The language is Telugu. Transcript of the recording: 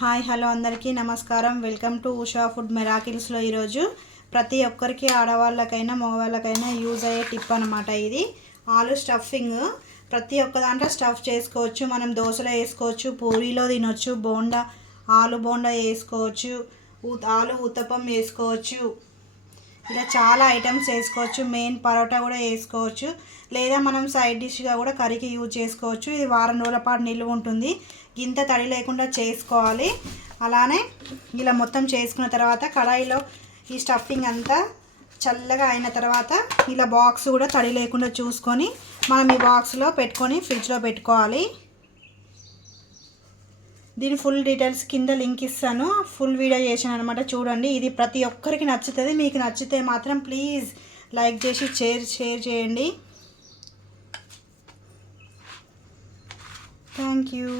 హాయ్ హలో అందరికీ నమస్కారం. వెల్కమ్ టు ఉషా ఫుడ్ మిరాకిల్స్లో ఈరోజు ప్రతి ఒక్కరికి ఆడవాళ్ళకైనా మగవాళ్ళకైనా యూజ్ అయ్యే టిప్ అనమాట. ఇది ఆలు స్టఫింగ్. ప్రతి ఒక్క దాంట్లో స్టఫ్ చేసుకోవచ్చు. మనం దోశలో వేసుకోవచ్చు, పూరీలో తినొచ్చు, బోండా ఆలు బోండా వేసుకోవచ్చు, ఆలు ఉత్తపం వేసుకోవచ్చు. ఇలా చాలా ఐటమ్స్ వేసుకోవచ్చు. మెయిన్ పరోటా కూడా వేసుకోవచ్చు, లేదా మనం సైడ్ డిష్గా కూడా కర్రీకి యూజ్ చేసుకోవచ్చు. ఇది వారం రోజుల పాటు నిల్వ ఉంటుంది. గింత తడి లేకుండా చేసుకోవాలి. అలానే ఇలా మొత్తం చేసుకున్న తర్వాత కడాయిలో ఈ స్టఫింగ్ అంతా చల్లగా అయిన తర్వాత ఇలా బాక్స్ కూడా తడి లేకుండా చూసుకొని మనం ఈ బాక్స్లో పెట్టుకొని ఫ్రిడ్జ్లో పెట్టుకోవాలి. దీని ఫుల్ డీటెయిల్స్ కింద లింక్ ఇస్తాను. ఫుల్ వీడియో చేశాను అనమాట, చూడండి. ఇది ప్రతి ఒక్కరికి నచ్చుతుంది. మీకు నచ్చితే మాత్రం ప్లీజ్ లైక్ చేసి షేర్ చేయండి. Thank you.